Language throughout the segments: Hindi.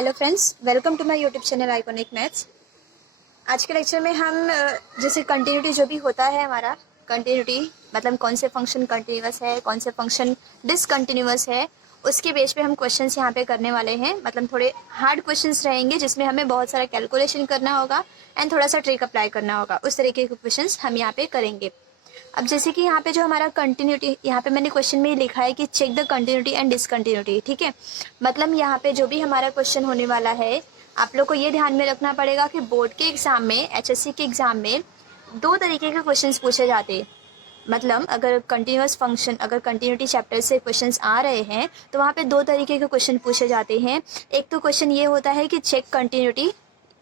Hello friends, welcome to my YouTube channel iconic maths. आज के लेक्चर में हम जैसे कंटिन्यूटी जो भी होता है हमारा कंटिन्यूटी मतलब कौन से फंक्शन कंटिन्यूअस है, कौन से फंक्शन डिसकंटिन्यूअस है, उसके बेस पे हम क्वेश्चंस यहाँ पे करने वाले हैं। मतलब थोड़े हार्ड क्वेश्चंस रहेंगे जिसमें हमें बहुत सारा कैलकुलेशन करना होगा एंड थोड़ा सा ट्रिक अप्लाई करना होगा। उस तरीके के क्वेश्चंस हम यहाँ पे करेंगे। अब जैसे कि यहाँ पे जो हमारा कंटिन्यूटी, यहाँ पे मैंने क्वेश्चन में ही लिखा है कि check the continuity and discontinuity. ठीक है, मतलब यहाँ पे जो भी हमारा क्वेश्चन होने वाला है, आप लोग को ये ध्यान में रखना पड़ेगा कि बोर्ड के एग्जाम में, एचएससी के एग्जाम में दो तरीके के क्वेश्चंस पूछे जाते हैं। मतलब अगर कंटिन्यूअस फंक्शन, अगर कंटिन्यूटी चैप्टर से क्वेश्चंस आ रहे हैं तो वहाँ पे दो तरीके के क्वेश्चन पूछे जाते हैं। एक तो क्वेश्चन ये होता है कि चेक कंटिन्यूटी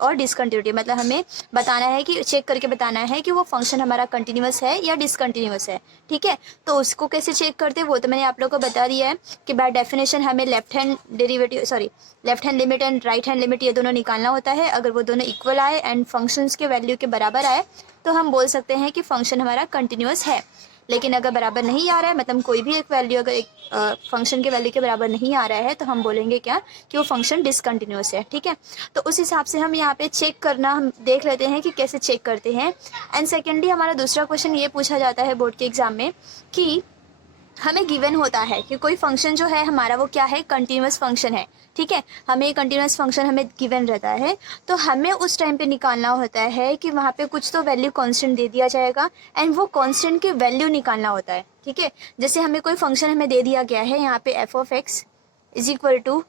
और डिसकंटिन्यूटी, मतलब हमें बताना है कि चेक करके बताना है कि वो फंक्शन हमारा कंटिन्यूअस है या डिसकंटिन्यूअस है। ठीक है, तो उसको कैसे चेक करते हैं वो तो मैंने आप लोगों को बता दिया है कि बाय डेफिनेशन हमें left hand limit and right hand limit ये दोनों निकालना होता है। अगर वो दोनों इक्वल आए एंड फंक्शंस के वैल्यू के बराबर आए तो हम बोल सकते हैं कि फंक्शन हमारा कंटिन्यूअस है। लेकिन अगर बराबर नहीं आ रहा है, मतलब कोई भी एक वैल्यू अगर एक फंक्शन के वैल्यू के बराबर नहीं आ रहा है तो हम बोलेंगे क्या कि वो फंक्शन डिसकंटिन्यूअस है। ठीक है, तो उस हिसाब से हम यहाँ पे चेक करना, हम देख लेते हैं कि कैसे चेक करते हैं। एंड सेकेंडली हमारा दूसरा क्वेश्चन ये पूछा जाता है बोर्ड के एग्जाम में कि हमें गिवन होता है कि कोई फंक्शन जो है हमारा वो क्या है, कंटिन्यूअस फंक्शन है। ठीक है, हमें कंटिन्यूअस फंक्शन हमें गिवन रहता है तो हमें उस टाइम पे निकालना होता है कि वहाँ पे कुछ तो वैल्यू कांस्टेंट दे दिया जाएगा एंड वो कांस्टेंट की वैल्यू निकालना होता है। ठीक है, जैसे हमें कोई फंक्शन हमें दे दिया गया है यहाँ पे F of x is equal to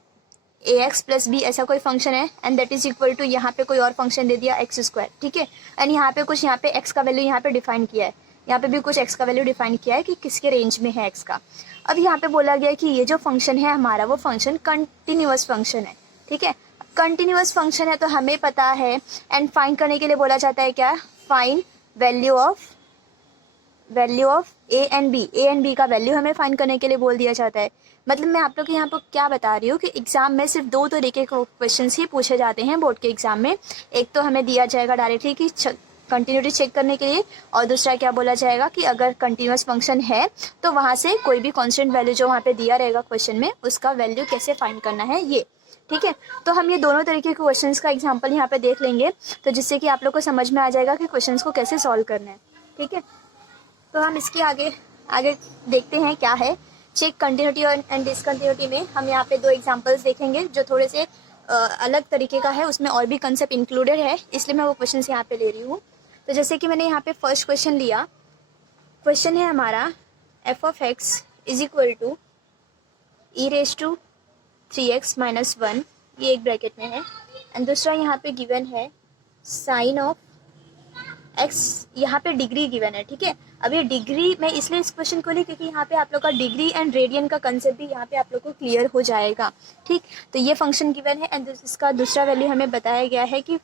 A X plus B, ऐसा कोई फंक्शन है and that is equal to यहाँ पे कोई और फंक्शन दे दिया एक्स स्क्वायर। ठीक है, एंड यहाँ पे कुछ, यहाँ पे एक्स का वैल्यू यहाँ पे डिफाइन किया है, यहाँ पे भी कुछ एक्स का वैल्यू डिफाइन किया है कि किसके रेंज में है एक्स का। अब यहाँ पे बोला गया कि ये जो फंक्शन है हमारा वो फंक्शन कंटिन्यूअस फंक्शन है। ठीक है, कंटिन्यूअस फंक्शन है तो हमें पता है एंड फाइंड करने के लिए बोला जाता है क्या, find value of A and B का वैल्यू हमें फाइंड करने के लिए बोल दिया जाता है। मतलब मैं आप लोग के यहाँ पर क्या बता रही हूँ कि एग्जाम में सिर्फ दो तरीके के क्वेश्चंस ही पूछे जाते हैं बोर्ड के एग्जाम में। एक तो हमें दिया जाएगा डायरेक्टली कि कंटिन्यूटी चेक करने के लिए, और दूसरा क्या बोला जाएगा कि अगर कंटिन्यूअस फंक्शन है तो वहाँ से कोई भी कांस्टेंट वैल्यू जो वहाँ पे दिया रहेगा क्वेश्चन में उसका वैल्यू कैसे फाइंड करना है ये। ठीक है, तो हम ये दोनों तरीके के क्वेश्चंस का एग्जांपल यहाँ पे देख लेंगे तो जिससे कि आप लोग को समझ में आ जाएगा कि क्वेश्चंस को कैसे सॉल्व करना है। ठीक है, तो हम इसके आगे देखते हैं क्या है चेक कंटिन्यूटी एंड डिसकंटिन्यूटी में। हम यहाँ पे दो एग्जांपल्स देखेंगे जो थोड़े से अलग तरीके का है, उसमें और भी कंसेप्ट इंक्लूडेड है, इसलिए मैं वो क्वेश्चंस यहाँ पे ले रही हूँ। तो जैसे कि मैंने यहाँ पे फर्स्ट क्वेश्चन लिया, क्वेश्चन है हमारा F of x is equal to E raise to 3x minus 1, ये एक ब्रैकेट में है, एंड दूसरा यहाँ पे गिवन है साइन ऑफ एक्स, यहाँ पे डिग्री गिवन है। ठीक है, अब ये डिग्री मैं इसलिए इस क्वेश्चन को ली क्योंकि यहाँ पे आप लोग का डिग्री एंड रेडियन का कंसेप्ट भी यहाँ पे आप लोग को क्लियर हो जाएगा। ठीक, तो ये फंक्शन गिवन है एंड इसका दूसरा वैल्यू हमें बताया गया है कि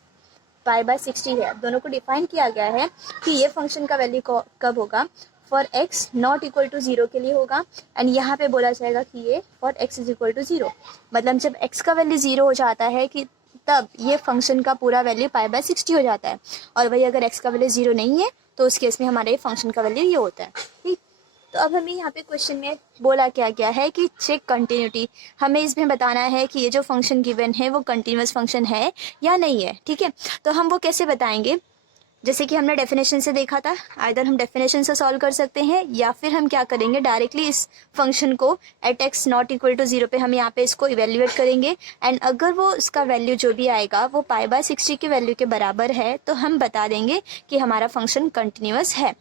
पाई बाय 60 है। दोनों को डिफाइन किया गया है कि ये फंक्शन का वैल्यू कब होगा, for X not equal to 0 के लिए होगा, एंड यहाँ पे बोला जाएगा कि ये for X is equal to 0, मतलब जब एक्स का वैल्यू 0 हो जाता है कि तब ये फंक्शन का पूरा वैल्यू पाई बाय 60 हो जाता है, और वही अगर एक्स का वैल्यू 0 नहीं है तो उस केस में हमारे फंक्शन का वैल्यू ये होता है। ठीक, तो अब हमें यहाँ पे क्वेश्चन में बोला क्या गया है कि चेक कंटिन्यूटी, हमें इसमें बताना है कि ये जो फंक्शन गिवन है वो कंटिन्यूअस फंक्शन है या नहीं है। ठीक है, तो हम वो कैसे बताएंगे, जैसे कि हमने डेफिनेशन से देखा था, आइदर हम डेफिनेशन से सॉल्व कर सकते हैं या फिर हम क्या करेंगे, डायरेक्टली इस फंक्शन को at X not equal to 0 पे हम यहाँ पे इसको इवेल्युएट करेंगे एंड अगर वो इसका वैल्यू जो भी आएगा वो पाई बाय 60 के वैल्यू के बराबर है तो हम बता देंगे कि हमारा फंक्शन कंटिन्यूअस है।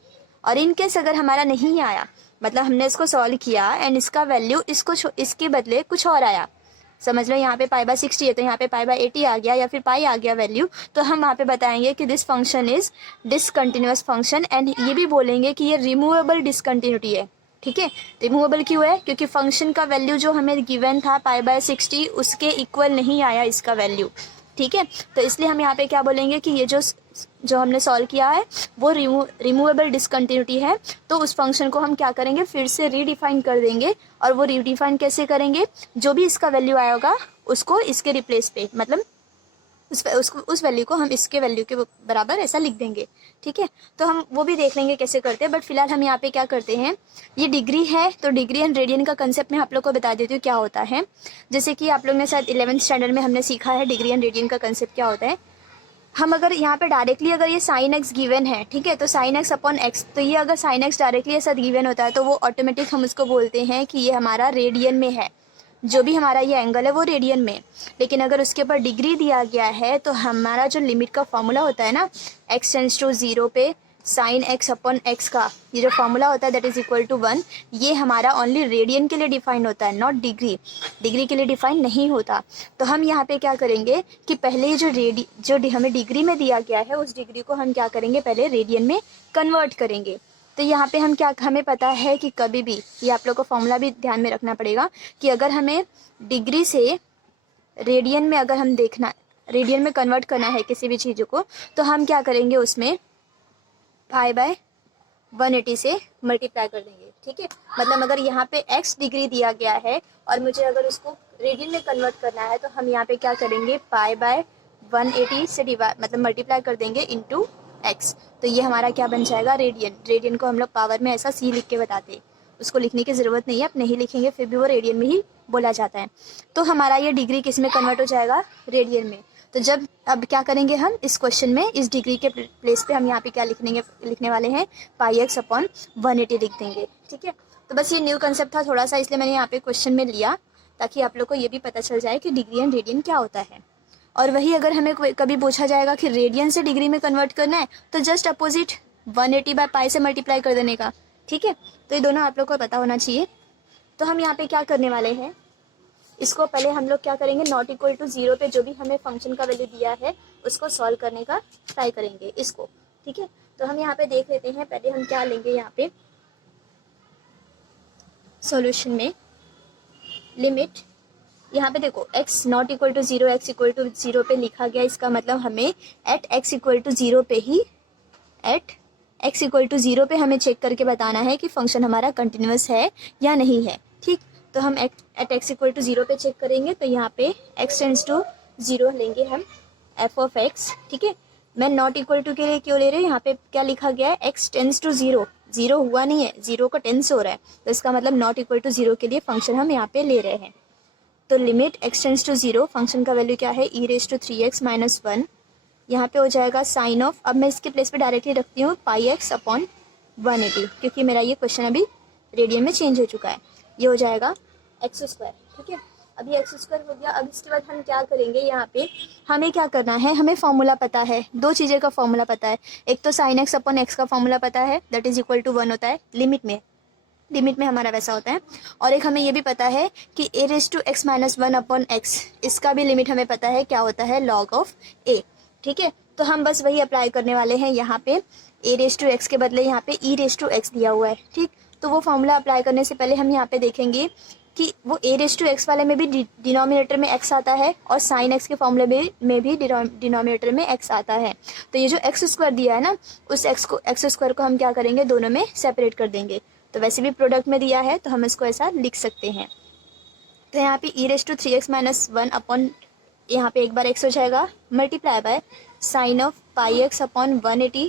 और इन केस अगर हमारा नहीं आया, मतलब हमने इसको सॉल्व किया एंड इसका वैल्यू इसके बदले कुछ और आया, समझ लो यहाँ पे पाई बाय 60 है तो यहाँ पे पाई बाय 80 आ गया या फिर पाई आ गया वैल्यू, तो हम वहाँ पे बताएंगे कि this function is discontinuous function, and ये भी बोलेंगे कि ये रिमूवेबल डिसकंटिन्यूटी है। ठीक है, रिमूवेबल क्यों है, क्योंकि फंक्शन का वैल्यू जो हमें गिवन था पाई बाय 60 उसके इक्वल नहीं आया इसका वैल्यू। ठीक है, तो इसलिए हम यहाँ पे क्या बोलेंगे कि ये जो हमने सॉल्व किया है वो रिमूवेबल डिसकंटिन्यूटी है, तो उस फंक्शन को हम क्या करेंगे, फिर से रीडिफाइन कर देंगे। और वो रीडिफाइन कैसे करेंगे, जो भी इसका वैल्यू आएगा उसको इसके रिप्लेस पे, मतलब उस वैल्यू को हम इसके वैल्यू के बराबर ऐसा लिख देंगे, ठीक है। तो हम वो भी देख लेंगे कैसे करते हैं, बट फिलहाल हम यहाँ पे क्या करते हैं, ये डिग्री है तो डिग्री एंड रेडियन का कंसेप्ट मैं आप लोग को बता देती हूँ क्या होता है। जैसे कि आप लोग ने शायद 11th स्टैंडर्ड में हमने सीखा है डिग्री एंड रेडियन का कंसेप्ट क्या होता है। हम अगर यहाँ पे डायरेक्टली अगर ये साइन एक्स गिवन है, ठीक है, तो साइन एक्स अपॉन एक्स, तो ये अगर साइन एक्स डायरेक्टली ऐसा गिवन होता है तो वो ऑटोमेटिक हम उसको बोलते हैं कि ये हमारा रेडियन में है, जो भी हमारा ये एंगल है वो रेडियन में। लेकिन अगर उसके ऊपर डिग्री दिया गया है तो हमारा जो लिमिट का फॉर्मूला होता है ना, एक्स टेंस टू 0 पे साइन एक्स अपॉन एक्स का ये जो फॉर्मूला होता है दैट इज इक्वल टू 1, ये हमारा ओनली रेडियन के लिए डिफाइन होता है, नॉट डिग्री के लिए डिफाइन नहीं होता। तो हम यहाँ पे क्या करेंगे कि पहले जो हमें डिग्री में दिया गया है उस डिग्री को हम क्या करेंगे, पहले रेडियन में कन्वर्ट करेंगे। तो यहाँ पे हम क्या, हमें पता है कि कभी भी, ये आप लोग को फॉर्मूला भी ध्यान में रखना पड़ेगा कि अगर हमें डिग्री से रेडियन में अगर हम देखना, रेडियन में कन्वर्ट करना है किसी भी चीज़ों को, तो हम क्या करेंगे, उसमें पाई बाय 180 से मल्टीप्लाई कर देंगे, ठीक है। मतलब अगर यहाँ पे x डिग्री दिया गया है और मुझे अगर उसको रेडियन में कन्वर्ट करना है तो हम यहाँ पे क्या करेंगे, पाई बाय 180 से डिवाइड मतलब मल्टीप्लाई कर देंगे इनटू x। तो ये हमारा क्या बन जाएगा, रेडियन को हम लोग पावर में ऐसा c लिख के बताते हैं, उसको लिखने की ज़रूरत नहीं है, आप नहीं लिखेंगे फिर भी वो रेडियन में ही बोला जाता है। तो हमारा ये डिग्री किस में कन्वर्ट हो जाएगा, रेडियन में। तो जब अब क्या करेंगे हम इस क्वेश्चन में, इस डिग्री के प्लेस पे हम यहाँ पे क्या लिखने वाले हैं, पाई एक्स अपॉन 180 लिख देंगे, ठीक है। तो बस ये न्यू कंसेप्ट था थोड़ा सा, इसलिए मैंने यहाँ पे क्वेश्चन में लिया ताकि आप लोग को ये भी पता चल जाए कि डिग्री एंड रेडियन क्या होता है। और वही अगर हमें कभी पूछा जाएगा कि रेडियन से डिग्री में कन्वर्ट करना है तो जस्ट अपोजिट 180 बाय पाई से मल्टीप्लाई कर देने का, ठीक है। तो ये दोनों आप लोग को पता होना चाहिए। तो हम यहाँ पे क्या करने वाले हैं, इसको पहले हम लोग क्या करेंगे, नॉट इक्वल टू 0 पे जो भी हमें फंक्शन का वैल्यू दिया है उसको सॉल्व करने का ट्राई करेंगे इसको, ठीक है। तो हम यहाँ पे देख लेते हैं, पहले हम क्या लेंगे यहाँ पे सॉल्यूशन में, लिमिट यहाँ पे देखो x not equal to 0 x equal to 0 पे लिखा गया, इसका मतलब हमें एट x इक्वल टू 0 पे ही, एट x इक्वल टू 0 पे हमें चेक करके बताना है कि फंक्शन हमारा कंटिन्यूस है या नहीं है, ठीक। तो हम एट x इक्वल टू 0 पे चेक करेंगे, तो यहाँ पे x टेंस टू 0 लेंगे हम f ऑफ x, ठीक है। मैं नॉट इक्वल टू के लिए क्यों ले रही हूँ, यहाँ पे क्या लिखा गया है, x टेंस टू 0, 0 हुआ नहीं है, 0 का टेंस हो रहा है, तो इसका मतलब नॉट इक्वल टू 0 के लिए फंक्शन हम यहाँ पे ले रहे हैं। तो limit x tends to 0, function का वैल्यू क्या है, e raise to 3x minus 1, यहाँ पे हो जाएगा साइन ऑफ, अब मैं इसके प्लेस पे डायरेक्टली रखती हूँ पाई एक्स अपॉन 180, क्योंकि मेरा ये क्वेश्चन अभी रेडियन में चेंज हो चुका है, ये हो जाएगा एक्स स्क्वायर, ठीक है। अब ये एक्स स्क्वायर हो गया। अब इसके बाद हम क्या करेंगे, यहाँ पे हमें क्या करना है, हमें फॉर्मूला पता है, दो चीज़ें का फॉर्मूला पता है, एक तो साइन एक्स अपॉन एक्स का फॉर्मूला पता है दैट इज इक्वल टू 1 होता है लिमिट में हमारा वैसा होता है, और एक हमें ये भी पता है कि a raise to x minus 1 upon x, इसका भी लिमिट हमें पता है क्या होता है, लॉग ऑफ ए, ठीक है। तो हम बस वही अप्लाई करने वाले हैं यहाँ पे, ए रेज टू एक्स के बदले यहाँ पे ई रेज टू एक्स दिया हुआ है, ठीक। तो वो फॉर्मूला अप्लाई करने से पहले हम यहाँ पे देखेंगे कि वो ए रेज टू एक्स वाले में भी डिनोमिनेटर में एक्स आता है और साइन एक्स के फॉर्मूले में भी डिनोमिनेटर में एक्स आता है। तो ये जो एक्स स्क्वायर दिया है ना, उस एक्स स्क्वायर को हम क्या करेंगे, दोनों में सेपरेट कर देंगे। तो वैसे भी प्रोडक्ट में दिया है तो हम इसको ऐसा लिख सकते हैं। तो यहाँ पे e raise to 3x minus 1 upon, यहाँ पे एक बार x हो जाएगा multiply by sine of pi x upon 180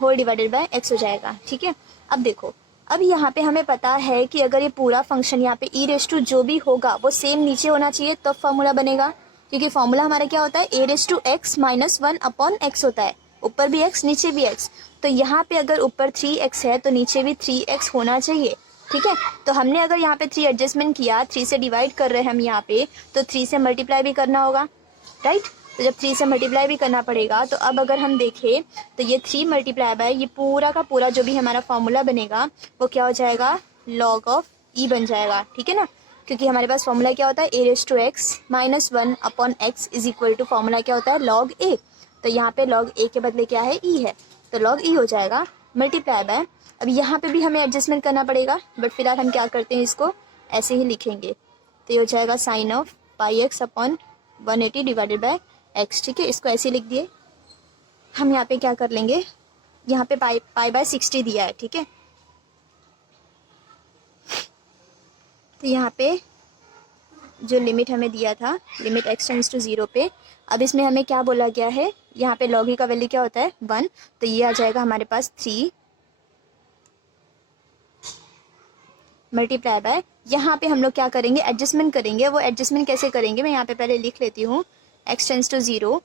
whole divided by x हो जाएगा, ठीक है। अब देखो, अब यहाँ पे हमें पता है कि अगर ये पूरा फंक्शन यहाँ पे ई रेज टू जो भी होगा वो सेम नीचे होना चाहिए तब फॉर्मूला बनेगा, क्योंकि फॉर्मूला हमारा क्या होता है, a raise to x minus 1 upon x होता है, ऊपर भी x नीचे भी x। तो यहाँ पे अगर ऊपर 3x है तो नीचे भी 3x होना चाहिए, ठीक है। तो हमने अगर यहाँ पे 3 एडजस्टमेंट किया, 3 से डिवाइड कर रहे हैं हम यहाँ पे, तो 3 से मल्टीप्लाई भी करना होगा, राइट। तो जब 3 से मल्टीप्लाई भी करना पड़ेगा, तो अब अगर हम देखें तो ये 3 मल्टीप्लाई बाय ये पूरा का पूरा जो भी हमारा फॉर्मूला बनेगा वो क्या हो जाएगा, लॉग ऑफ ई बन जाएगा, ठीक है ना। क्योंकि हमारे पास फॉर्मूला क्या होता है, a raise to x minus 1 upon x is equal to formula क्या होता है, लॉग ए। तो यहाँ पे लॉग ए के बदले क्या है, ई है, तो लॉग ई हो जाएगा मल्टीप्लाई बाय, अब यहाँ पे भी हमें एडजस्टमेंट करना पड़ेगा, बट फिलहाल हम क्या करते हैं, इसको ऐसे ही लिखेंगे। तो ये हो जाएगा sine of pi x upon 180 divided by X, ठीक है। इसको ऐसे लिख दिए। हम यहाँ पे क्या कर लेंगे, यहाँ पे पाई बाय 60 दिया है, ठीक है। तो यहाँ पे जो लिमिट हमें दिया था, लिमिट एक्स टेंस टू 0 पे अब इसमें हमें क्या बोला गया है, यहाँ पे लॉग ई का वैल्यू क्या होता है 1, तो ये आ जाएगा हमारे पास 3 मल्टीप्लाई बाय, यहाँ पे हम लोग क्या करेंगे एडजस्टमेंट करेंगे। वो एडजस्टमेंट कैसे करेंगे मैं यहाँ पे पहले लिख लेती हूँ। x tends to 0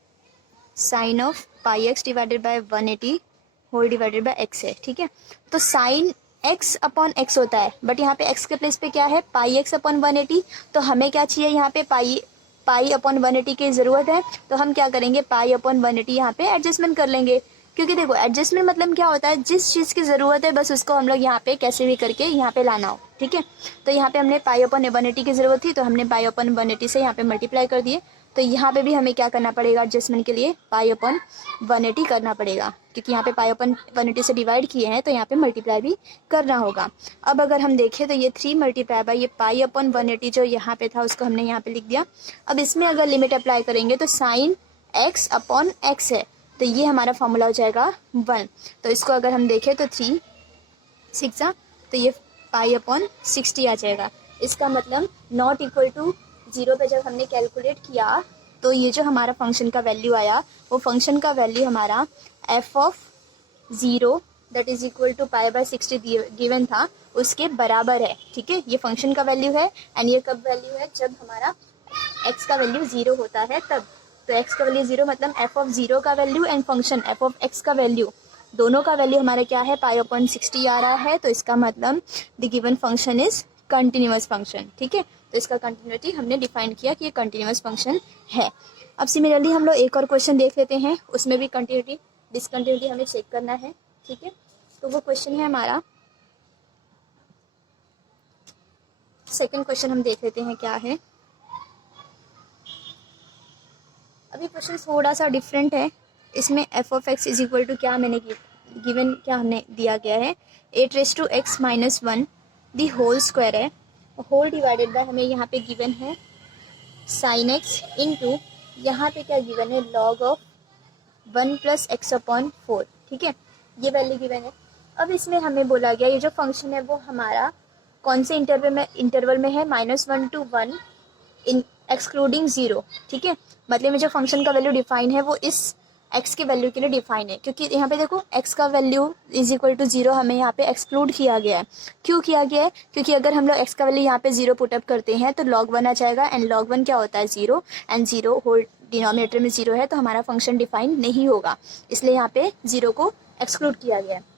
sine of pi X divided by 180 whole divided by x है, ठीक है। तो साइन x अपॉन x होता है, बट यहाँ पे x के प्लेस पे क्या है पाई एक्स अपॉन 180, तो हमें क्या चाहिए यहाँ पे पाई अपॉन 180 की ज़रूरत है, तो हम क्या करेंगे पाई अपॉन 180 यहाँ पे एडजस्टमेंट कर लेंगे। क्योंकि देखो एडजस्टमेंट मतलब क्या होता है, जिस चीज़ की ज़रूरत है बस उसको हम लोग यहाँ पे कैसे भी करके यहाँ पे लाना हो, ठीक है। तो यहाँ पे हमने पाई अपॉन 180 की ज़रूरत थी, तो हमने पाई अपॉन 180 से यहाँ पे मल्टीप्लाई कर दिए। तो यहाँ पे भी हमें क्या करना पड़ेगा एडजस्टमेंट के लिए पाई अपॉन 180 करना पड़ेगा, क्योंकि यहाँ पे पाई अपॉन 180 से डिवाइड किए हैं तो यहाँ पे मल्टीप्लाई भी करना होगा। अब अगर हम देखें तो ये 3 मल्टीप्लाई बाय ये पाई अपॉन 180 जो यहाँ पे था उसको हमने यहाँ पे लिख दिया। अब इसमें अगर लिमिट अप्लाई करेंगे तो साइन x अपॉन x है, तो ये हमारा फॉर्मूला हो जाएगा 1। तो इसको अगर हम देखें तो 3 6 तो ये पाई अपॉन 60 आ जाएगा। इसका मतलब नॉट इक्वल टू 0 पे जब हमने कैलकुलेट किया तो ये जो हमारा फंक्शन का वैल्यू आया वो फंक्शन का वैल्यू हमारा f of 0 that is equal to pi by 60 given था उसके बराबर है, ठीक है। ये फंक्शन का वैल्यू है एंड ये कब वैल्यू है जब हमारा x का वैल्यू 0 होता है तब। तो x का वैल्यू 0 मतलब f ऑफ 0 का value and function f of x का वैल्यू दोनों का वैल्यू हमारा क्या है पाई अपॉन 60 आ रहा है। तो इसका मतलब the given function is continuous function, ठीक है। तो इसका कंटिन्यूटी हमने डिफाइन किया कि ये कंटिन्यूअस फंक्शन है। अब सिमिलरली हम लोग एक और क्वेश्चन देख लेते हैं, उसमें भी कंटिन्यूटी डिसकंटिन्यूटी हमें चेक करना है, ठीक है। तो वो क्वेश्चन है हमारा सेकंड क्वेश्चन, हम देख लेते हैं क्या है। अभी क्वेश्चन थोड़ा सा डिफरेंट है, इसमें f of x is equal to क्या मैंने गिवन क्या हमने दिया गया है 8 raise to x minus 1 the whole square है, होल डिवाइडेड बाय हमें यहाँ पे गिवन है साइन x इंटू यहाँ पे क्या गिवन है log of 1 plus X upon 4, ठीक है। ये वैल्यू गिवन है। अब इसमें हमें बोला गया ये जो फंक्शन है वो हमारा कौन से इंटरवल में है -1 to 1 इन एक्सक्लूडिंग 0, ठीक है। मतलब में जो फंक्शन का वैल्यू डिफाइन है वो इस x के वैल्यू के लिए डिफाइन है, क्योंकि यहाँ पे देखो x का वैल्यू इज इक्वल टू 0 हमें यहाँ पे एक्सक्लूड किया गया है। क्यों किया गया है, क्योंकि अगर हम लोग x का वैल्यू यहाँ पे 0 पुटअप करते हैं तो log 1 आ जाएगा एंड log 1 क्या होता है 0 एंड 0 होल डिनोमिनेटर में 0 है तो हमारा फंक्शन डिफाइन नहीं होगा, इसलिए यहाँ पे 0 को एक्सक्लूड किया गया है।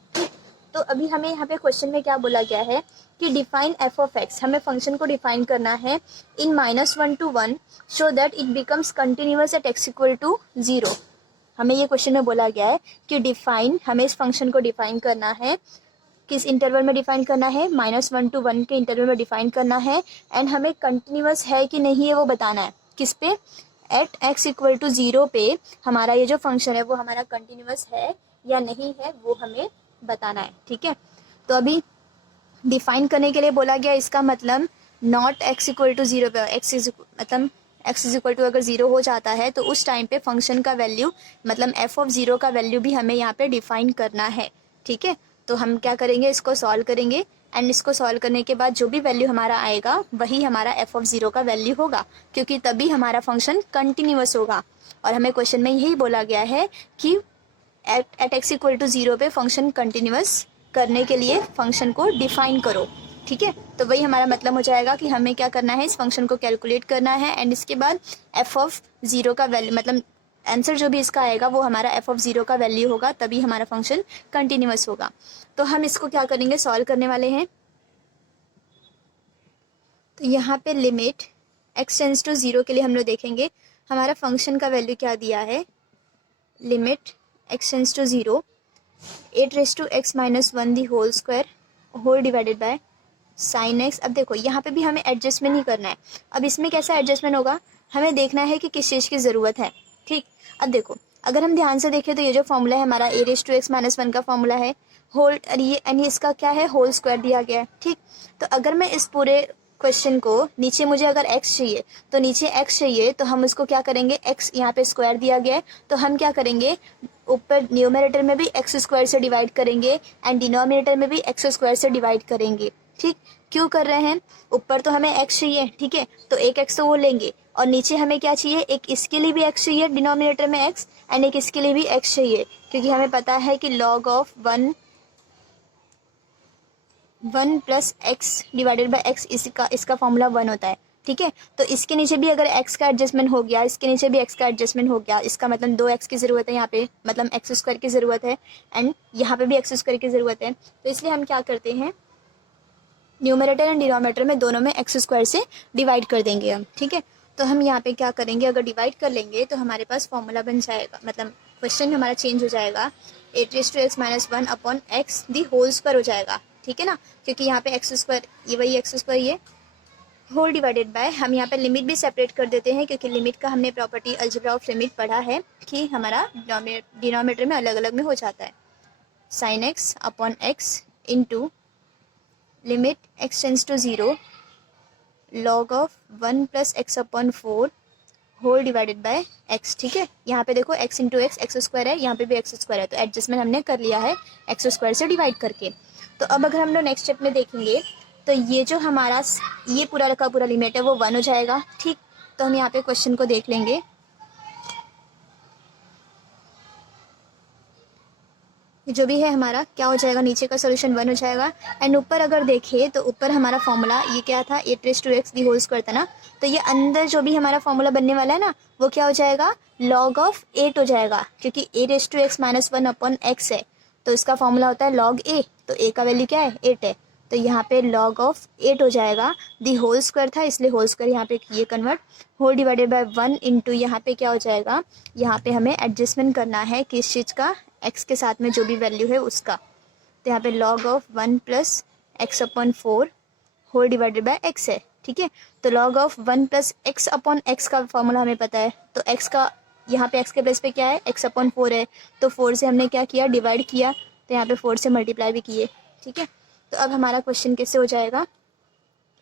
तो अभी हमें यहाँ पे क्वेश्चन में क्या बोला गया है कि डिफाइन f ऑफ x, हमें फंक्शन को डिफाइन करना है in -1 to 1 so that it becomes continuous at x equal to 0। हमें ये क्वेश्चन में बोला गया है कि डिफाइन, हमें इस फंक्शन को डिफाइन करना है, किस इंटरवल में डिफाइन करना है -1 to 1 के इंटरवल में डिफाइन करना है एंड हमें कंटिन्यूअस है कि नहीं है वो बताना है। किस पे, एट x इक्वल टू 0 पे हमारा ये जो फंक्शन है वो हमारा कंटिन्यूअस है या नहीं है वो हमें बताना है, ठीक है। तो अभी डिफाइन करने के लिए बोला गया, इसका मतलब नॉट x इक्वल टू 0 पे मतलब x इज इक्वल टू अगर 0 हो जाता है तो उस टाइम पे फंक्शन का वैल्यू मतलब f ऑफ 0 का वैल्यू भी हमें यहाँ पे डिफाइन करना है, ठीक है। तो हम क्या करेंगे, इसको सॉल्व करेंगे एंड इसको सॉल्व करने के बाद जो भी वैल्यू हमारा आएगा वही हमारा f ऑफ 0 का वैल्यू होगा, क्योंकि तभी हमारा फंक्शन कंटिन्यूअस होगा। और हमें क्वेश्चन में यही बोला गया है कि एट x इक्वल टू 0 पे फंक्शन कंटिन्यूअस करने के लिए फंक्शन को डिफाइन करो, ठीक है। तो वही हमारा मतलब हो जाएगा कि हमें क्या करना है, इस फंक्शन को कैलकुलेट करना है एंड इसके बाद f ऑफ 0 का वैल्यू मतलब आंसर जो भी इसका आएगा वो हमारा f ऑफ 0 का वैल्यू होगा, तभी हमारा फंक्शन कंटिन्यूअस होगा। तो हम इसको क्या करेंगे, सॉल्व करने वाले हैं। तो यहाँ पे लिमिट x टेंस टू 0 के लिए हम लोग देखेंगे हमारा फंक्शन का वैल्यू क्या दिया है, limit x tends to 0 8 raise to x minus 1 the whole square whole divided by sine x। अब देखो यहाँ पे भी हमें एडजस्टमेंट ही करना है। अब इसमें कैसा एडजस्टमेंट होगा, हमें देखना है कि किस चीज़ की ज़रूरत है, ठीक। अब देखो अगर हम ध्यान से देखें तो ये जो फॉर्मूला है हमारा a raise to x minus 1 का फॉर्मूला है, होल ये इसका क्या है होल स्क्वायर दिया गया है, ठीक। तो अगर मैं इस पूरे क्वेश्चन को नीचे मुझे अगर x चाहिए तो नीचे x चाहिए तो हम उसको क्या करेंगे, x यहाँ पे स्क्वायर दिया गया है तो हम क्या करेंगे ऊपर न्यूमरेटर में भी x स्क्वायर से डिवाइड करेंगे एंड डिनोमिनेटर में भी x स्क्वायर से डिवाइड करेंगे, ठीक। क्यों कर रहे हैं, ऊपर तो हमें x चाहिए, ठीक है, तो एक x तो वो लेंगे और नीचे हमें क्या चाहिए, एक इसके लिए भी x चाहिए डिनोमिनेटर में x, एंड एक इसके लिए भी x चाहिए, क्योंकि हमें पता है कि log of 1 plus x divided by x, इसका फॉर्मूला 1 होता है। ठीक है, तो इसके नीचे भी अगर x का एडजस्टमेंट हो गया, इसके नीचे भी x का एडजस्टमेंट हो गया, इसका मतलब 2x की ज़रूरत है यहाँ पे, मतलब एक्स स्क्वायर की ज़रूरत है, एंड यहाँ पे भी एक्स स्क्वायर की ज़रूरत है। तो इसलिए हम क्या करते हैं, न्यूमरेटर एंड डिनोमिनेटर में दोनों में एक्स स्क्वायर से डिवाइड कर देंगे हम। ठीक है, तो हम यहाँ पे क्या करेंगे, अगर डिवाइड कर लेंगे तो हमारे पास फॉर्मूला बन जाएगा, मतलब क्वेश्चन हमारा चेंज हो जाएगा, 8x - 1 upon X the whole square हो जाएगा। ठीक है ना, क्योंकि यहाँ पे एक्स स्क्वायर, ये वही एक्स स्क्वायर, ये होल डिवाइडेड बाय, हम यहाँ पे लिमिट भी सेपरेट कर देते हैं, क्योंकि लिमिट का हमने प्रॉपर्टी अलजेब्रा ऑफ लिमिट पढ़ा है कि हमारा डिनोमिनेटर में अलग अलग में हो जाता है। Sine X upon X into limit x tends to 0 log of 1 plus X upon 4 whole divided by x। ठीक है, यहाँ पे देखो x इंटू एक्स स्क्वायर है, यहाँ पे भी एक्स स्क्वायर है, तो एडजस्टमेंट हमने कर लिया है एक्स स्क्वायर से डिवाइड करके। तो अब अगर हम लोग नेक्स्ट स्टेप में देखेंगे तो ये जो हमारा ये पूरा का पूरा लिमिट है वो 1 हो जाएगा। ठीक, तो हम यहाँ पे क्वेश्चन को देख लेंगे, जो भी है हमारा क्या हो जाएगा, नीचे का सोल्यूशन 1 हो जाएगा, एंड ऊपर अगर देखें तो ऊपर हमारा फॉर्मूला ये क्या था, 8x दी होल स्क्वायर था ना, तो ये अंदर जो भी हमारा फॉर्मूला बनने वाला है ना, वो क्या हो जाएगा, log ऑफ 8 हो जाएगा, क्योंकि 8x - 1 अपॉन x है, तो इसका फॉर्मूला होता है log a, तो a का वैल्यू क्या है, 8 है, तो यहाँ पे log ऑफ 8 हो जाएगा, दी होल स्क्वायर था इसलिए होल स्क्वायर यहाँ पे ये convert, whole divided by 1 into यहाँ पे क्या हो जाएगा, यहाँ पे हमें एडजस्टमेंट करना है किस चीज़ का, x के साथ में जो भी वैल्यू है उसका, तो यहाँ पे log of 1 plus X upon 4 whole divided by x है। ठीक है, तो log of 1 plus X upon X का फॉर्मूला हमें पता है, तो x का यहाँ पे x के प्लेस पे क्या है, x अपॉन 4 है, तो 4 से हमने क्या किया, डिवाइड किया, तो यहाँ पे 4 से मल्टीप्लाई भी किए। ठीक है, तो अब हमारा क्वेश्चन कैसे हो जाएगा,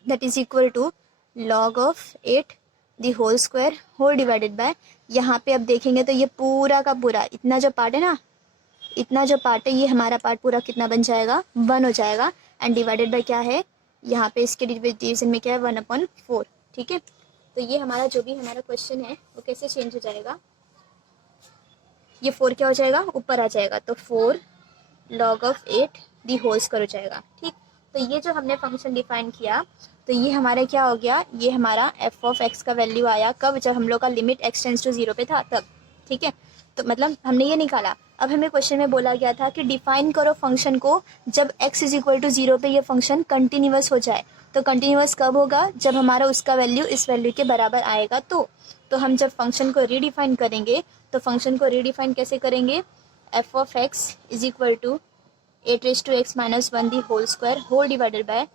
that is equal to log of 8 the whole square whole divided by, यहाँ पे अब देखेंगे तो ये पूरा का पूरा इतना जो पार्ट है ना, इतना जो पार्ट है ये हमारा पार्ट पूरा कितना बन जाएगा, 1 हो जाएगा, एंड डिवाइडेड बाय क्या है, यहाँ पे इसके डिवीजन में क्या है, 1/4। ठीक है, तो ये हमारा जो भी हमारा क्वेश्चन है वो कैसे चेंज हो जाएगा, ये 4 क्या हो जाएगा, ऊपर आ जाएगा, तो 4 log of 8 the whole square हो जाएगा। ठीक, तो ये जो हमने फंक्शन डिफाइन किया, तो ये हमारा क्या हो गया, ये हमारा f ऑफ x का वैल्यू आया कब, जब हम लोग का लिमिट x टेंस टू 0 पे था तब। ठीक है, तो मतलब हमने ये निकाला। अब हमें क्वेश्चन में बोला गया था कि डिफाइन करो फंक्शन को जब x इज इक्वल टू 0 पे ये फंक्शन कंटिन्यूअस हो जाए। तो कंटिन्यूअस कब होगा, जब हमारा उसका वैल्यू इस वैल्यू के बराबर आएगा। तो हम जब फंक्शन को रीडिफाइन करेंगे, तो फंक्शन को रीडिफाइन कैसे करेंगे, f of x is equal to 8x - 1 the whole square whole divided by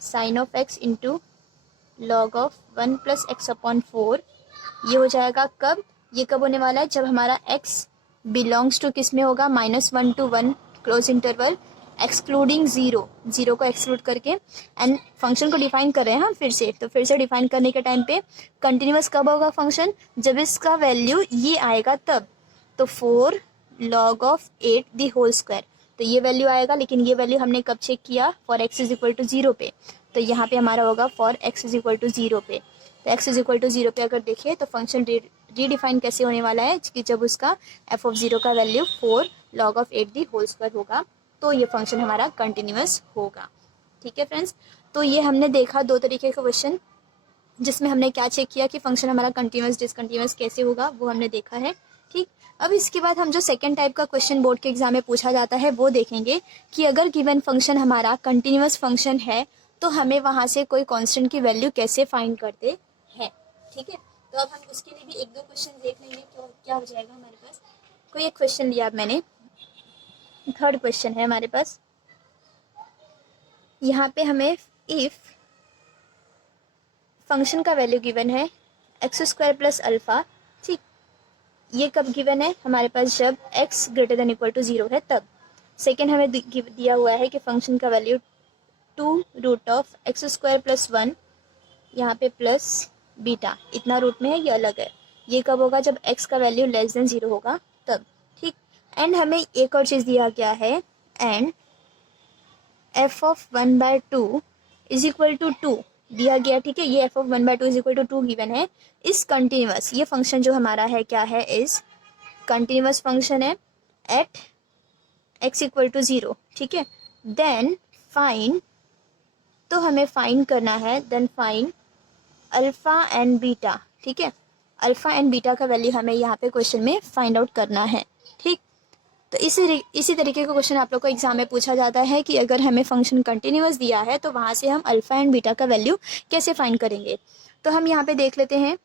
sine of x into log of 1 plus X upon 4। ये हो जाएगा कब, ये कब होने वाला है, जब हमारा x बिलोंग्स टू किस में होगा, -1 to 1 क्लोज इंटरवल एक्सक्लूडिंग 0 को एक्सक्लूड करके, एंड फंक्शन को डिफाइन कर रहे हैं हम फिर से डिफाइन करने के टाइम पे कंटिन्यूअस कब होगा फंक्शन, जब इसका वैल्यू ये आएगा तब। तो 4 log of 8 the whole square, तो ये वैल्यू आएगा, लेकिन ये वैल्यू हमने कब चेक किया, for x is equal to 0 पे, तो यहाँ पे हमारा होगा for x is equal to 0 पे। तो x इज इक्वल टू 0 पे अगर देखें तो फंक्शन रीडिफाइन कैसे होने वाला है, कि जब उसका f ऑफ 0 का value 4 log of 8 the whole square होगा, तो ये फंक्शन हमारा कंटिन्यूअस होगा। ठीक है फ्रेंड्स, तो ये हमने देखा 2 तरीके का क्वेश्चन, जिसमें हमने क्या चेक किया कि फंक्शन हमारा कंटिन्यूअस डिसकंटिन्यूअस कैसे होगा, वो हमने देखा है। ठीक, अब इसके बाद हम जो सेकंड टाइप का क्वेश्चन बोर्ड के एग्जाम में पूछा जाता है वो देखेंगे कि अगर गिवन फंक्शन हमारा कंटिन्यूअस फंक्शन है तो हमें वहाँ से कोई कांस्टेंट की वैल्यू कैसे फाइंड करते हैं। ठीक है, तो अब हम उसके लिए भी 1-2 क्वेश्चन देख लेंगे क्या हो जाएगा हमारे पास। कोई एक क्वेश्चन लिया अब मैंने, थर्ड क्वेश्चन है हमारे पास। यहाँ पे हमें इफ फंक्शन का वैल्यू गिवन है x² प्लस अल्फ़ा। ठीक, ये कब गिवन है हमारे पास, जब x greater than equal to 0 है तब। सेकेंड हमें दिया हुआ है कि फंक्शन का वैल्यू 2√x² प्लस 1, यहाँ पे प्लस बीटा, इतना रूट में है, ये अलग है। ये कब होगा, जब x का वैल्यू लेस देन 0 होगा तब। ठीक, एंड हमें एक और चीज़ दिया गया है, and f of 1/2 is equal to 2। दिया गया, ठीक है। ये F of 1/2 is equal to 2 given है। इस कंटिन्यूस, ये फंक्शन जो हमारा है क्या है, इज कंटिन्यूस फंक्शन है एट एक्स इक्वल टू 0, ठीक है। देन फाइन, तो हमें फाइन करना है, then find alpha and beta, ठीक है। अल्फ़ा एंड बीटा का वैल्यू हमें यहाँ पे क्वेश्चन में फाइंड आउट करना है, ठीक। तो इसी तरीके का क्वेश्चन आप लोग को एग्जाम में पूछा जाता है कि अगर हमें फंक्शन कंटिन्यूअस दिया है तो वहाँ से हम अल्फ़ा एंड बीटा का वैल्यू कैसे फाइंड करेंगे। तो हम यहाँ पे देख लेते हैं।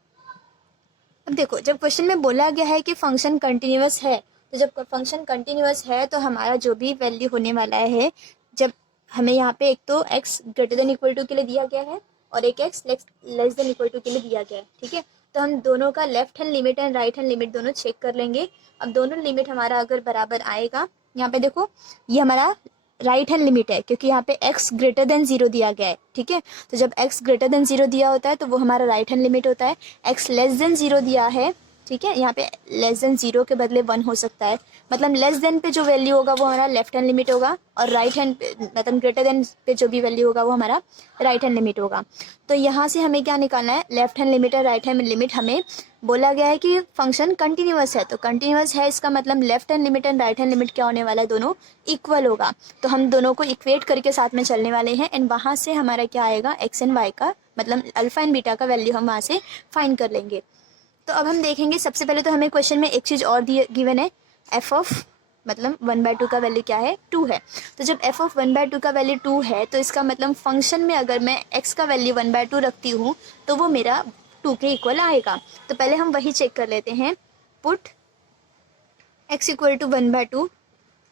अब देखो, जब क्वेश्चन में बोला गया है कि फंक्शन कंटिन्यूअस है, तो जब फंक्शन कंटिन्यूअस है तो हमारा जो भी वैल्यू होने वाला है, जब हमें यहाँ पे एक तो x greater than equal to के लिए दिया गया है और एक x less than equal to के लिए दिया गया है, ठीक है। तो हम दोनों का left hand limit and right hand limit दोनों चेक कर लेंगे। अब दोनों लिमिट हमारा अगर बराबर आएगा, यहाँ पे देखो ये हमारा राइट हैंड लिमिट है क्योंकि यहाँ पे x ग्रेटर देन 0 दिया गया है, ठीक है। तो जब x ग्रेटर देन 0 दिया होता है तो वो हमारा राइट हैंड लिमिट होता है। x लेस देन 0 दिया है, ठीक है, यहाँ पे लेस देन 0 के बदले 1 हो सकता है, मतलब लेस देन पे जो वैल्यू होगा वो हमारा लेफ्ट हैंड लिमिट होगा और राइट हैंड मतलब ग्रेटर देन पे जो भी वैल्यू होगा वो हमारा राइट हैंड लिमिट होगा। तो यहाँ से हमें क्या निकालना है, लेफ्ट हैंड लिमिट और राइट हैंड लिमिट। हमें बोला गया है कि फंक्शन कंटिन्यूअस है, तो कंटिन्यूअस है इसका मतलब left hand limit and right hand limit क्या होने वाला है, दोनों इक्वल होगा। तो हम दोनों को इक्वेट करके साथ में चलने वाले हैं एंड वहाँ से हमारा क्या आएगा, एक्स एंड वाई का मतलब अल्फा एंड बीटा का वैल्यू हम वहाँ से फाइंड कर लेंगे। तो अब हम देखेंगे, सबसे पहले तो हमें क्वेश्चन में एक चीज़ और गिवन है, एफ ऑफ मतलब 1/2 का वैल्यू क्या है, 2 है। तो जब एफ ऑफ 1/2 का वैल्यू 2 है तो इसका मतलब फंक्शन में अगर मैं एक्स का वैल्यू 1/2 रखती हूँ तो वो मेरा 2 के इक्वल आएगा। तो पहले हम वही चेक कर लेते हैं, put X equal to 1/2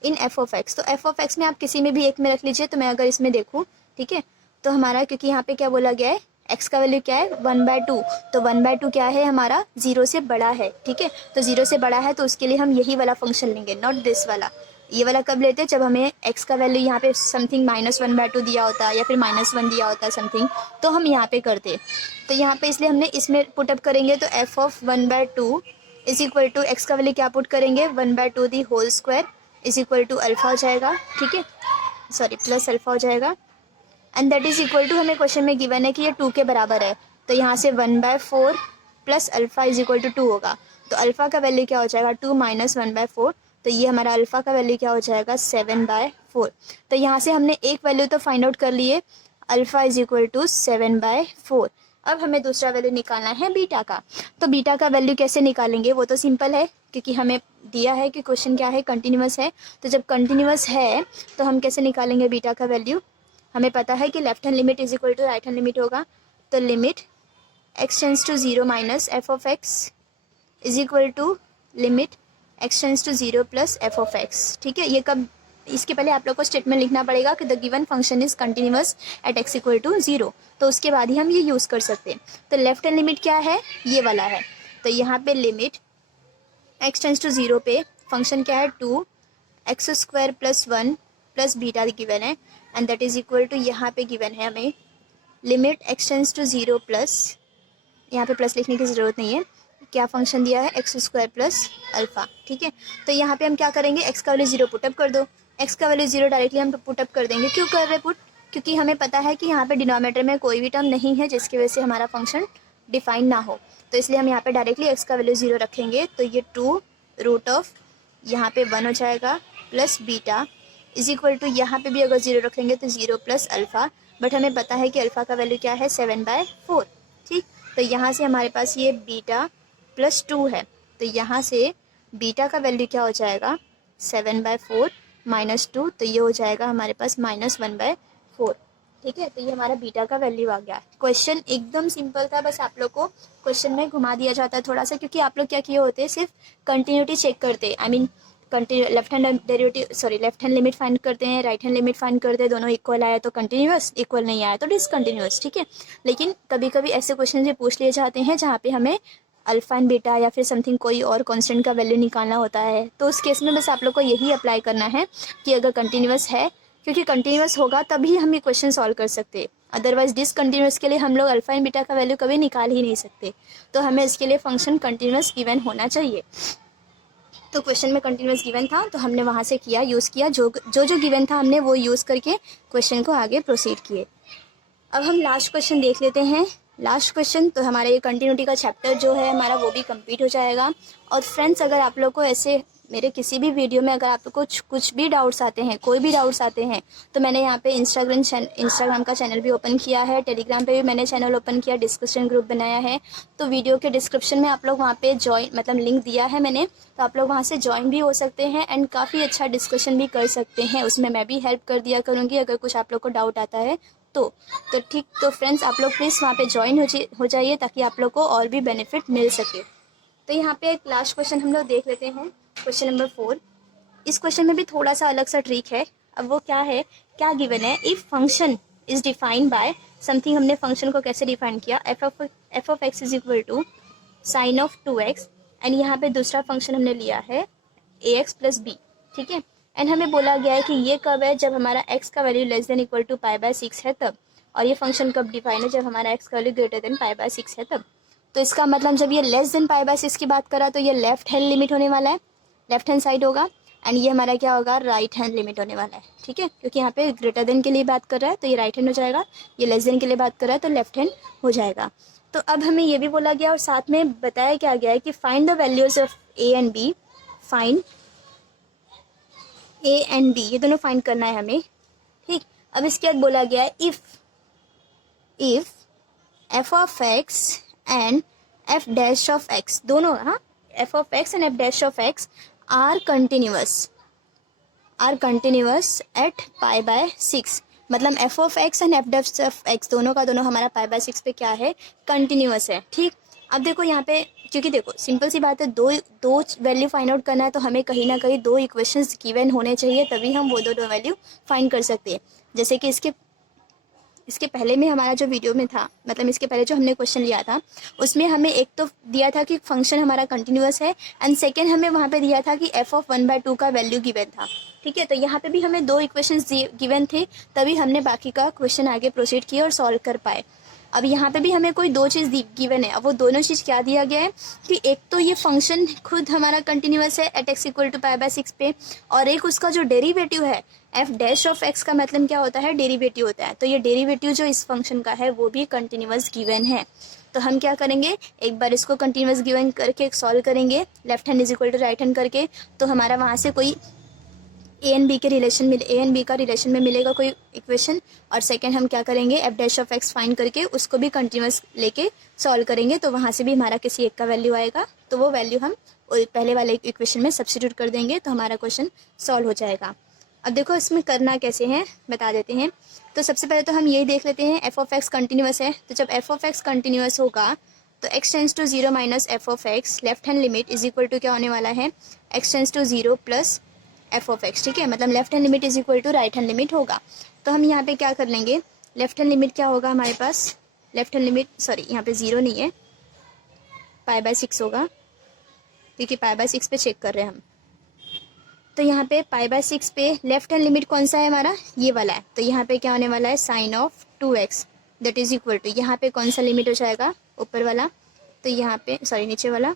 in F of X. तो एफ ऑफ एक्स में आप किसी में भी एक में रख लीजिए। तो मैं अगर इसमें देखूँ, ठीक है, तो हमारा क्योंकि यहाँ पे क्या बोला गया है, x का वैल्यू क्या है 1/2, तो 1/2 क्या है हमारा 0 से बड़ा है, ठीक है। तो 0 से बड़ा है तो उसके लिए हम यही वाला फंक्शन लेंगे, नॉट दिस वाला। ये वाला कब लेते हैं, जब हमें x का वैल्यू यहाँ पे समथिंग -1/2 दिया होता है या फिर -1 दिया होता है समथिंग, तो हम यहाँ पे करते। तो यहाँ पे इसलिए हमने इसमें पुटअप करेंगे। तो F of 1/2 is equal to X का वैल्यू क्या पुट करेंगे, 1/2 the whole square is equal to alpha हो जाएगा, ठीक है, सॉरी प्लस अल्फा हो जाएगा। And that is equal to, हमें क्वेश्चन में गिवन है कि ये 2 के बराबर है, तो यहाँ से 1/4 plus alpha is equal to 2 होगा। तो अल्फा का वैल्यू क्या हो जाएगा, 2 माइनस 1/4, तो ये हमारा अल्फा का वैल्यू क्या हो जाएगा 7/4। तो यहाँ से हमने एक वैल्यू तो फाइंड आउट कर लिए, अल्फा इज इक्वल टू 7/4। अब हमें दूसरा वैल्यू निकालना है बीटा का। तो बीटा का वैल्यू कैसे निकालेंगे, वो तो सिंपल है क्योंकि हमें दिया है कि क्वेश्चन क्या है, कंटिन्यूअस है। तो जब कंटिन्यूअस है तो हम कैसे निकालेंगे बीटा का वैल्यू, हमें पता है कि left hand limit is equal to right hand limit होगा। तो limit x tends to 0 minus F of x is equal to limit x tends to 0 plus F of x, ठीक है। ये कब, इसके पहले आप लोग को स्टेटमेंट लिखना पड़ेगा कि the given function is continuous at x equal to 0, तो उसके बाद ही हम ये यूज़ कर सकते हैं। तो लेफ्ट हैंड लिमिट क्या है, ये वाला है। तो यहाँ पे लिमिट x टेंस टू 0 पे फंक्शन क्या है 2x² plus 1 plus beta given है and that is equal to, यहाँ पे गिवन है हमें limit x tends to 0 plus, यहाँ पे प्लस लिखने की ज़रूरत नहीं है, क्या फंक्शन दिया है x² प्लस अल्फ़ा, ठीक है। तो यहाँ पे हम क्या करेंगे, x का वैल्यू 0 पुटअप कर दो, x का वैल्यू 0 डायरेक्टली हम पुटअप कर देंगे। क्यों कर रहे पुट, क्योंकि हमें पता है कि यहाँ पे डिनोमिनेटर में कोई भी टर्म नहीं है जिसकी वजह से हमारा फंक्शन डिफाइन ना हो, तो इसलिए हम यहाँ पे डायरेक्टली x का वैल्यू 0 रखेंगे। तो ये 2 रूट ऑफ यहाँ पे 1 हो जाएगा plus beta is equal to, यहाँ पे भी अगर 0 रखेंगे तो 0 प्लस अल्फ़ा, बट हमें पता है कि अल्फ़ा का वैल्यू क्या है 7/4, ठीक। तो यहाँ से हमारे पास ये बीटा प्लस 2 है, तो यहाँ से बीटा का वैल्यू क्या हो जाएगा 7/4 माइनस 2, तो ये हो जाएगा हमारे पास -1/4, ठीक है। तो ये हमारा बीटा का वैल्यू आ गया। क्वेश्चन एकदम सिंपल था, बस आप लोग को क्वेश्चन में घुमा दिया जाता है थोड़ा सा, क्योंकि आप लोग क्या किए होते हैं, सिर्फ कंटिन्यूटी चेक करते, I mean left hand derivative, sorry left hand limit find करते हैं, राइट हैंड लिमिट फाइंड करते हैं, दोनों इक्वल आया तो कंटिन्यूअस, इक्वल नहीं आया तो डिसकंटिन्यूअस, ठीक है। लेकिन कभी कभी ऐसे क्वेश्चन भी पूछ लिए जाते हैं जहाँ पे हमें अल्फा एंड बीटा या फिर समथिंग कोई और कांस्टेंट का वैल्यू निकालना होता है, तो उस केस में बस आप लोग को यही अप्लाई करना है कि अगर कंटिन्यूअस है, क्योंकि कंटिन्यूअस होगा तभी हम ये क्वेश्चन सॉल्व कर सकते हैं, अदरवाइज डिसकंटिन्यूअस के लिए हम लोग अल्फा एंड बीटा का वैल्यू कभी निकाल ही नहीं सकते। तो हमें इसके लिए फंक्शन कंटिन्यूअस गिवन होना चाहिए। तो क्वेश्चन में कंटिन्यूअस गिवन था तो हमने वहाँ से किया, यूज़ किया, जो गिवन था हमने वो यूज़ करके क्वेश्चन को आगे प्रोसीड किए। अब हम लास्ट क्वेश्चन देख लेते हैं। लास्ट क्वेश्चन तो हमारा ये कंटिन्यूटी का चैप्टर जो है हमारा वो भी कंप्लीट हो जाएगा। और फ्रेंड्स, अगर आप लोग को ऐसे मेरे किसी भी वीडियो में अगर आप लोग को कुछ भी डाउट्स आते हैं, कोई भी डाउट्स आते हैं, तो मैंने यहाँ पे इंस्टाग्राम का चैनल भी ओपन किया है, टेलीग्राम पे भी मैंने चैनल ओपन किया, डिस्कशन ग्रुप बनाया है। तो वीडियो के डिस्क्रिप्शन में आप लोग वहाँ पे ज्वाइन मतलब लिंक दिया है मैंने, तो आप लोग वहाँ से ज्वाइन भी हो सकते हैं एंड काफ़ी अच्छा डिस्कशन भी कर सकते हैं। उसमें मैं भी हेल्प कर दिया करूँगी अगर कुछ आप लोग को डाउट आता है तो ठीक। तो फ्रेंड्स, आप लोग प्लीज़ वहाँ पे ज्वाइन हो जाइए ताकि आप लोग को और भी बेनिफिट मिल सके। तो यहाँ पे एक लास्ट क्वेश्चन हम लोग देख लेते हैं, क्वेश्चन नंबर 4। इस क्वेश्चन में भी थोड़ा सा अलग सा ट्रिक है। अब वो क्या है, क्या गिवन है, if function is defined by something. हमने फंक्शन को कैसे डिफाइन किया, F of x is equal to sine of 2x and यहाँ पे दूसरा फंक्शन हमने लिया है ax प्लस बी, ठीक है। एंड हमें बोला गया है कि ये कब है, जब हमारा x का value less than equal to π/6 है तब। और ये फंक्शन कब डिफाइन है, जब हमारा x का वैल्यू ग्रेटर देन π/6 है तब। तो इसका मतलब जब ये लेस देन π/6 की बात करा तो ये लेफ्ट हैंड लिमिट होने वाला है, लेफ्ट हैंड साइड होगा। एंड ये हमारा क्या होगा, राइट हैंड लिमिट होने वाला है, ठीक है। क्योंकि यहाँ पे ग्रेटर देन के लिए बात कर रहा है तो ये राइट हैंड हो जाएगा, ये लेस देन के लिए बात कर रहा है तो लेफ्ट हैंड हो जाएगा। तो अब हमें ये भी बोला गया और साथ में बताया क्या गया है कि find the values of A and B. Find A and B, ये दोनों फाइंड करना है हमें, ठीक। अब इसके बाद बोला गया है if f of x and f dash of x दोनों, हाँ, f of x and f dash of x are continuous at π/6। मतलब f of x and f dash of x दोनों का दोनों हमारा π/6 पे क्या है, कंटिन्यूअस है, ठीक। अब देखो यहाँ पे, क्योंकि देखो सिंपल सी बात है, दो वैल्यू फाइंड आउट करना है तो हमें कहीं ना कहीं दो इक्वेशंस गिवन होने चाहिए, तभी हम वो दो वैल्यू फाइंड कर सकते हैं। जैसे कि इसके पहले में हमारा जो वीडियो में था, मतलब इसके पहले जो हमने क्वेश्चन लिया था उसमें हमें एक तो दिया था कि फंक्शन हमारा कंटिन्यूअस है एंड सेकेंड हमें वहाँ पे दिया था कि एफ ऑफ 1/2 का वैल्यू गिवन था, ठीक है। तो यहाँ पे भी हमें दो इक्वेशंस गिवन थे, तभी हमने बाकी का क्वेश्चन आगे प्रोसीड किया और सॉल्व कर पाए। अब यहाँ पे भी हमें कोई दो चीज़ गिवन है। अब वो दोनों चीज़ क्या दिया गया है कि एक तो ये फंक्शन खुद हमारा कंटिन्यूअस है एट एक्स इक्वल टू π/6 पे, और एक उसका जो डेरिवेटिव है एफ डैश ऑफ एक्स का मतलब क्या होता है, डेरिवेटिव होता है। तो ये डेरिवेटिव जो इस फंक्शन का है वो भी कंटिन्यूअस गिवन है। तो हम क्या करेंगे, एक बार इसको कंटिन्यूअस गिवन करके सॉल्व करेंगे left hand is equal to right hand करके, तो हमारा वहाँ से कोई ए एंड बी का रिलेशन में मिलेगा कोई इक्वेशन। और सेकंड हम क्या करेंगे, F dash of X find करके उसको भी कंटिन्यूअस लेके सॉल्व करेंगे, तो वहाँ से भी हमारा किसी एक का वैल्यू आएगा, तो वो वैल्यू हम पहले वाले इक्वेशन में सब्स्टिट्यूट कर देंगे तो हमारा क्वेश्चन सॉल्व हो जाएगा। अब देखो इसमें करना कैसे है बता देते हैं। तो सबसे पहले तो हम यही देख लेते हैं, एफ ऑफ एक्स कंटिन्यूअस है, तो जब एफ ऑफ एक्स कंटिन्यूअस होगा तो x tends to 0 minus F of x left hand limit is equal to क्या होने वाला है, x tends to 0 plus F of x, ठीक है। मतलब left hand limit is equal to right hand limit होगा। तो हम यहाँ पे क्या कर लेंगे, लेफ्ट हैंड लिमिट क्या होगा हमारे पास, लेफ्ट हैंड लिमिट सॉरी यहाँ पे 0 नहीं है, π/6 होगा, क्योंकि π/6 पे चेक कर रहे हैं हम। तो यहाँ पे π/6 पे लेफ्ट हैंड लिमिट कौन सा है हमारा, ये वाला है। तो यहाँ पे क्या होने वाला है, sine of 2x that is equal to, यहाँ पे कौन सा लिमिट हो जाएगा, ऊपर वाला। तो यहाँ पे सॉरी नीचे वाला,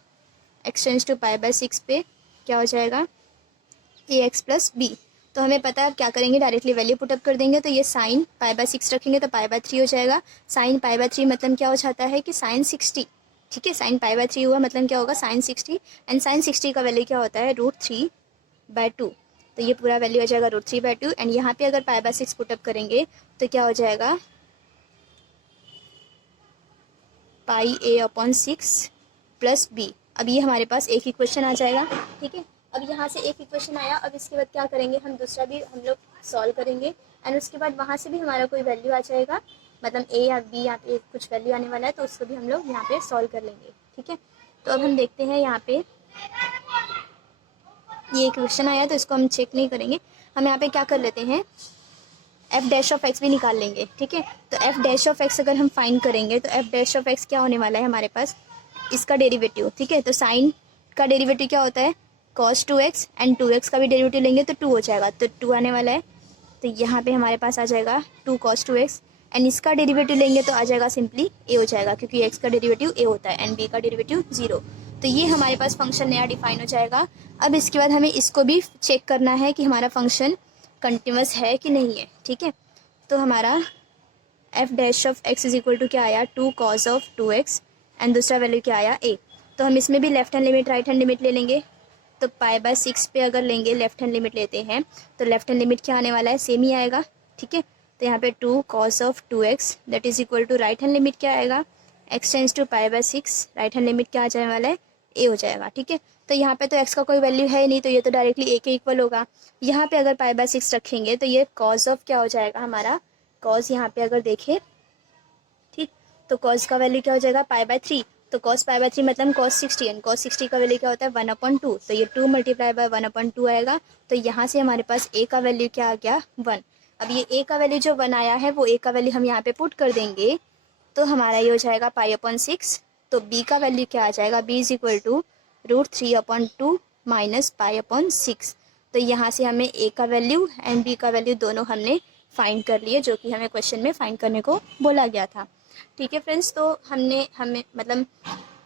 x टेंस टू π/6 पे क्या हो जाएगा, ax प्लस बी। तो हमें पता है क्या करेंगे, डायरेक्टली वैल्यू पुटअप कर देंगे, तो ये साइन π/6 रखेंगे तो π/3 हो जाएगा। साइन π/3 मतलब क्या हो जाता है कि साइन 60, ठीक है। साइन π/3 हुआ मतलब क्या होगा, साइन 60, एंड साइन 60 का वैल्यू क्या होता है, √3/2। तो ये पूरा वैल्यू आ जाएगा √3/2। एंड यहाँ पे अगर π/6 पुटअप करेंगे तो क्या हो जाएगा, πa/6 प्लस बी। अब ये हमारे पास एक इक्वेशन आ जाएगा, ठीक है। अब यहाँ से एक इक्वेशन आया, अब इसके बाद क्या करेंगे, हम दूसरा भी हम लोग सॉल्व करेंगे एंड उसके बाद वहाँ से भी हमारा कोई वैल्यू आ जाएगा, मतलब ए या बी यहाँ पे कुछ वैल्यू आने वाला है, तो उसको भी हम लोग यहाँ पे सॉल्व कर लेंगे, ठीक है। तो अब हम देखते हैं यहाँ पे ये क्वेश्चन आया, तो इसको हम चेक नहीं करेंगे, हम यहाँ पे क्या कर लेते हैं, एफ डैश ऑफ एक्स भी निकाल लेंगे, ठीक है। तो एफ डैश ऑफ एक्स अगर हम फाइंड करेंगे तो एफ डैश ऑफ एक्स क्या होने वाला है हमारे पास, इसका डेरिवेटिव, ठीक है। तो साइन का डेरिवेटिव क्या होता है, cos 2x एंड 2x का भी डेरिवेटिव लेंगे तो 2 हो जाएगा, तो 2 आने वाला है। तो यहाँ पे हमारे पास आ जाएगा 2 cos 2x एंड इसका डेरिवेटिव लेंगे तो आ जाएगा सिंपली a हो जाएगा, क्योंकि x का डेरिवेटिव a होता है एंड b का डेरिवेटिव 0। तो ये हमारे पास फंक्शन नया डिफाइन हो जाएगा। अब इसके बाद हमें इसको भी चेक करना है कि हमारा फंक्शन कंटिन्यूअस है कि नहीं है, ठीक है। तो हमारा f dash of x is equal to क्या आया 2 cos ऑफ 2x एंड दूसरा वैल्यू क्या आया a। तो हम इसमें भी left hand limit right hand limit ले लेंगे। तो π/6 पे अगर लेंगे लेफ्ट हैंड लिमिट लेते हैं तो लेफ्ट हैंड लिमिट क्या आने वाला है, सेम ही आएगा। ठीक है, तो यहाँ पे 2 cos of 2x that is equal to right hand limit क्या आएगा, x tends to π/6 right hand limit क्या आ जाने वाला है, a हो जाएगा। ठीक है, तो यहाँ पे तो x का कोई वैल्यू है ही नहीं, तो ये तो डायरेक्टली a के इक्वल होगा। यहाँ पे अगर π/6 रखेंगे तो ये cos ऑफ क्या हो जाएगा हमारा, cos यहाँ पे अगर देखें, ठीक, तो cos का वैल्यू क्या हो जाएगा π/3। तो cos π/3 मतलब cos 60 एंड cos 60 का वैल्यू क्या होता है 1/2। तो ये 2 मल्टीप्लाई बाय 1/2 आएगा। तो यहाँ से हमारे पास a का वैल्यू क्या आ गया 1। अब ये a का वैल्यू जो 1 आया है वो a का वैल्यू हम यहाँ पे पुट कर देंगे तो हमारा ये हो जाएगा π/6। तो b का वैल्यू क्या आ जाएगा, b is equal to √3/2 minus π/6। तो यहाँ से हमें a का वैल्यू एंड b का वैल्यू दोनों हमने फाइंड कर लिए जो कि हमें क्वेश्चन में फाइंड करने को बोला गया था। ठीक है फ्रेंड्स, तो हमें मतलब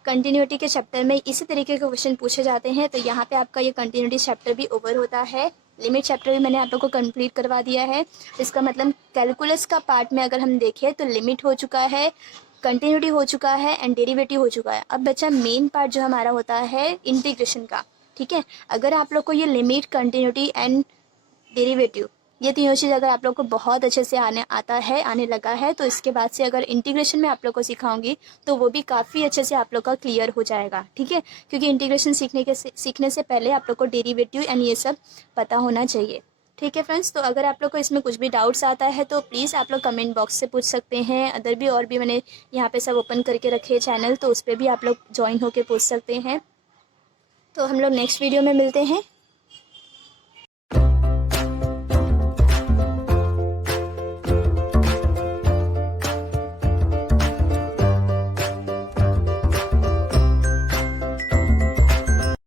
कंटिन्यूटी के चैप्टर में इसी तरीके के क्वेश्चन पूछे जाते हैं। तो यहाँ पे आपका ये कंटिन्यूटी चैप्टर भी ओवर होता है। लिमिट चैप्टर भी मैंने आप लोगों को कंप्लीट करवा दिया है। इसका मतलब कैलकुलस का पार्ट में अगर हम देखें तो लिमिट हो चुका है, कंटिन्यूटी हो चुका है एंड डेरिवेटिव हो चुका है। अब बच्चा मेन पार्ट जो हमारा होता है इंटीग्रेशन का। ठीक है, अगर आप लोग को ये लिमिट, कंटिन्यूटी एंड डेरिवेटिव ये तीनों चीज़ अगर आप लोग को बहुत अच्छे से आने लगा है तो इसके बाद से अगर इंटीग्रेशन में आप लोग को सिखाऊंगी तो वो भी काफ़ी अच्छे से आप लोग का क्लियर हो जाएगा। ठीक है, क्योंकि इंटीग्रेशन सीखने से पहले आप लोग को डेरिवेटिव एंड ये सब पता होना चाहिए। ठीक है फ्रेंड्स, तो अगर आप लोग को इसमें कुछ भी डाउट्स आता है तो प्लीज़ आप लोग कमेंट बॉक्स से पूछ सकते हैं। अदर भी और भी मैंने यहाँ पे सब ओपन करके रखे हैं चैनल, तो उस पर भी आप लोग ज्वाइन होकर पूछ सकते हैं। तो हम लोग नेक्स्ट वीडियो में मिलते हैं।